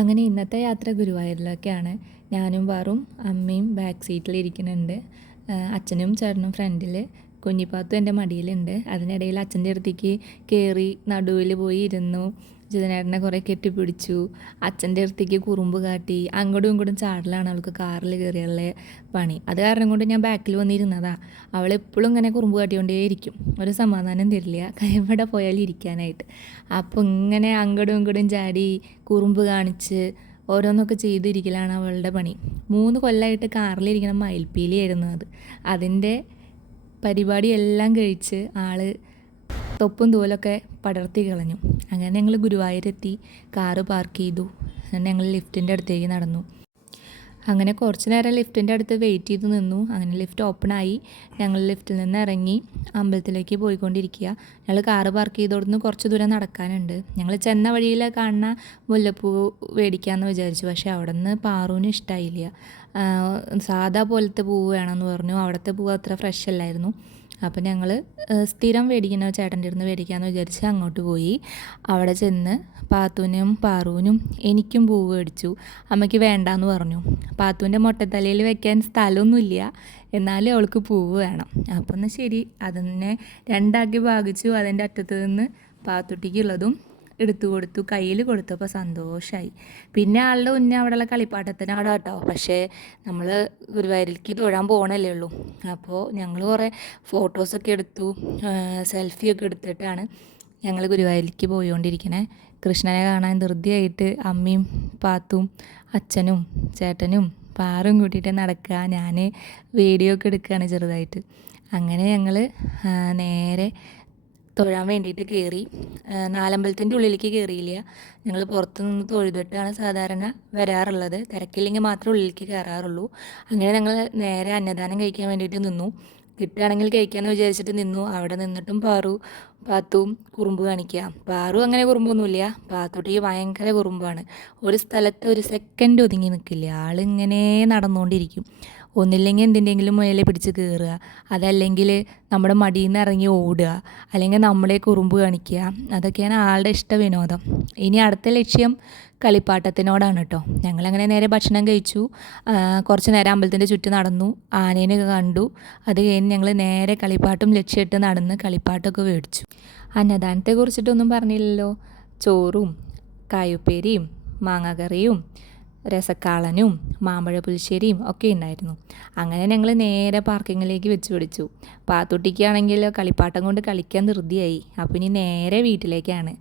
അങ്ങനെ ഇന്നത്തെ യാത്ര ഗുരുവായൂരിലേക്കാണ്. ഞാനും പാറും അമ്മയും ബാക്ക് സീറ്റിലിരിക്കുന്നുണ്ട്. അച്ഛനും ചേട്ടനും ഫ്രണ്ടിൽ, കുഞ്ഞിപ്പാത്തും എൻ്റെ മടിയിലുണ്ട്. അതിനിടയിൽ അച്ഛൻ്റെ അടുത്തേക്ക് കയറി നടുവിൽ പോയി ഇരുന്നു. ജിതനേട്ടനെ കുറേ കെട്ടിപ്പിടിച്ചു. അച്ഛൻ്റെ അടുത്തേക്ക് കുറുമ്പ് കാട്ടി. അങ്ങോട്ടും ഇങ്ങോട്ടും ചാടലാണ് അവൾക്ക് കാറിൽ കയറിയുള്ള പണി. അത് കാരണം കൊണ്ട് ഞാൻ ബാക്കിൽ വന്നിരുന്നതാ. അവൾ എപ്പോഴും ഇങ്ങനെ കുറുമ്പ് കാട്ടിക്കൊണ്ടേയിരിക്കും, ഒരു സമാധാനം തരില്ല എവിടെ പോയാലും ഇരിക്കാനായിട്ട്. അപ്പോൾ ഇങ്ങനെ അങ്ങോട്ടും ഇങ്ങോട്ടും ചാടി കുറുമ്പ് കാണിച്ച് ഓരോന്നൊക്കെ ചെയ്തിരിക്കലാണ് അവളുടെ പണി. 3 കൊല്ലമായിട്ട് കാറിലിരിക്കണ മയിൽപ്പീലിയായിരുന്നു അത്. അതിൻ്റെ പരിപാടിയെല്ലാം കഴിച്ച് ആൾ തൊപ്പും തോലൊക്കെ പടർത്തി കളഞ്ഞു. അങ്ങനെ ഞങ്ങൾ ഗുരുവായൂരെത്തി, കാറ് പാർക്ക് ചെയ്തു. അങ്ങനെ ഞങ്ങൾ ലിഫ്റ്റിൻ്റെ അടുത്തേക്ക് നടന്നു. അങ്ങനെ കുറച്ച് നേരം ലിഫ്റ്റിൻ്റെ അടുത്ത് വെയിറ്റ് ചെയ്ത് നിന്നു. അങ്ങനെ ലിഫ്റ്റ് ഓപ്പണായി. ഞങ്ങൾ ലിഫ്റ്റിൽ നിന്ന് ഇറങ്ങി അമ്പലത്തിലേക്ക് പോയിക്കൊണ്ടിരിക്കുക. ഞങ്ങൾ കാറ് പാർക്ക് ചെയ്തോടുന്ന് കുറച്ച് ദൂരം നടക്കാനുണ്ട്. ഞങ്ങൾ ചെന്ന വഴിയിൽ കാണുന്ന മുല്ലപ്പൂ മേടിക്കാമെന്ന് വിചാരിച്ചു. പക്ഷേ അവിടെ നിന്ന് പാറുവിന് ഇഷ്ടമായില്ല. സാധാ പോലത്തെ പൂവ് വേണമെന്ന് പറഞ്ഞു. അവിടുത്തെ പൂവ് അത്ര ഫ്രഷ് അല്ലായിരുന്നു. അപ്പം ഞങ്ങൾ സ്ഥിരം മേടിക്കുന്ന ചേട്ടൻ്റെ അടുത്ത് മേടിക്കാമെന്ന് വിചാരിച്ച് അങ്ങോട്ട് പോയി. അവിടെ ചെന്ന് പാത്തുവിനും പാറുവിനും എനിക്കും പൂവ് മേടിച്ചു. അമ്മയ്ക്ക് വേണ്ടാന്ന് പറഞ്ഞു. പാത്തുവിൻ്റെ മൊട്ടത്തലയിൽ വെക്കാൻ സ്ഥലമൊന്നുമില്ല, എന്നാലും അവൾക്ക് പൂവ് വേണം. അപ്പം എന്നാൽ ശരി, അതിനെ 2 ഭാഗിച്ചു. അതിൻ്റെ അറ്റത്ത് നിന്ന് പാത്തുട്ടിക്കുള്ളതും എടുത്തു കൊടുത്തു. കയ്യിൽ കൊടുത്തപ്പോൾ സന്തോഷമായി. പിന്നെ ആളുടെ മുന്നേ അവിടെയുള്ള കളിപ്പാട്ടത്തിനാണ് കേട്ടോ. പക്ഷേ നമ്മൾ ഗുരുവായൂരിലേക്ക് തൊഴാൻ പോകണല്ലേ ഉള്ളൂ. അപ്പോൾ ഞങ്ങൾ കുറേ ഫോട്ടോസൊക്കെ എടുത്തു, സെൽഫിയൊക്കെ എടുത്തിട്ടാണ് ഞങ്ങൾ ഗുരുവായൂരിലേക്ക് പോയിക്കൊണ്ടിരിക്കണേ. കൃഷ്ണനെ കാണാൻ ധൃതിയായിട്ട് അമ്മയും പാത്തും അച്ഛനും ചേട്ടനും പാറും കൂട്ടിയിട്ട് നടക്കുക. ഞാൻ വീഡിയോ ഒക്കെ എടുക്കുകയാണ് ചെറുതായിട്ട്. അങ്ങനെ ഞങ്ങൾ നേരെ തൊഴാൻ വേണ്ടിയിട്ട് കയറി. നാലമ്പലത്തിൻ്റെ ഉള്ളിലേക്ക് കയറിയില്ല. ഞങ്ങൾ പുറത്തു നിന്ന് തൊഴുതിട്ടാണ് സാധാരണ വരാറുള്ളത്. തിരക്കില്ലെങ്കിൽ മാത്രമേ ഉള്ളിലേക്ക് കയറാറുള്ളൂ. അങ്ങനെ ഞങ്ങൾ നേരെ അന്നദാനം കഴിക്കാൻ വേണ്ടിയിട്ട് നിന്നു. കിട്ടുകയാണെങ്കിൽ കഴിക്കാമെന്ന് വിചാരിച്ചിട്ട് നിന്നു. അവിടെ നിന്നിട്ടും പാത്തും കുറുമ്പ് കാണിക്കുക. പാറു അങ്ങനെ കുറുമ്പൊന്നുമില്ല, പാത്തുട്ടിക്ക് ഭയങ്കര കുറുമ്പാണ്. ഒരു സ്ഥലത്ത് ഒരു സെക്കൻഡ് ഒതുങ്ങി നിൽക്കില്ല. ആളിങ്ങനെ നടന്നുകൊണ്ടിരിക്കും. ഒന്നില്ലെങ്കിൽ എന്തിൻ്റെങ്കിലും മുയലെ പിടിച്ച് കയറുക, അതല്ലെങ്കിൽ നമ്മുടെ മടിയിൽ നിന്ന് ഇറങ്ങി ഓടുക, അല്ലെങ്കിൽ നമ്മളെ കുറുമ്പ് കാണിക്കുക. അതൊക്കെയാണ് ആളുടെ ഇഷ്ട വിനോദം. ഇനി അടുത്ത ലക്ഷ്യം കളിപ്പാട്ടത്തിനോടാണ് കേട്ടോ. ഞങ്ങളങ്ങനെ നേരെ ഭക്ഷണം കഴിച്ചു. കുറച്ച് നേരം അമ്പലത്തിൻ്റെ ചുറ്റും നടന്നു, ആനേനൊക്കെ കണ്ടു. അത് കഴിഞ്ഞ് ഞങ്ങൾ നേരെ കളിപ്പാട്ടും ലക്ഷ്യമിട്ട് നടന്ന് കളിപ്പാട്ടമൊക്കെ മേടിച്ചു. അന്നദാനത്തെ കുറിച്ചിട്ടൊന്നും പറഞ്ഞില്ലല്ലോ. ചോറും കായുപ്പേരിയും മാങ്ങാക്കറിയും രസക്കാളനും മാമ്പഴ പുളിശ്ശേരിയും ഒക്കെ ഉണ്ടായിരുന്നു. അങ്ങനെ ഞങ്ങൾ നേരെ പാർക്കിങ്ങിലേക്ക് വെച്ച് പിടിച്ചു. പാത്തുട്ടിക്കാണെങ്കിൽ കളിപ്പാട്ടം കൊണ്ട് കളിക്കാൻ ധൃതിയായി. അപ്പോൾ ഇനി നേരെ വീട്ടിലേക്കാണ്.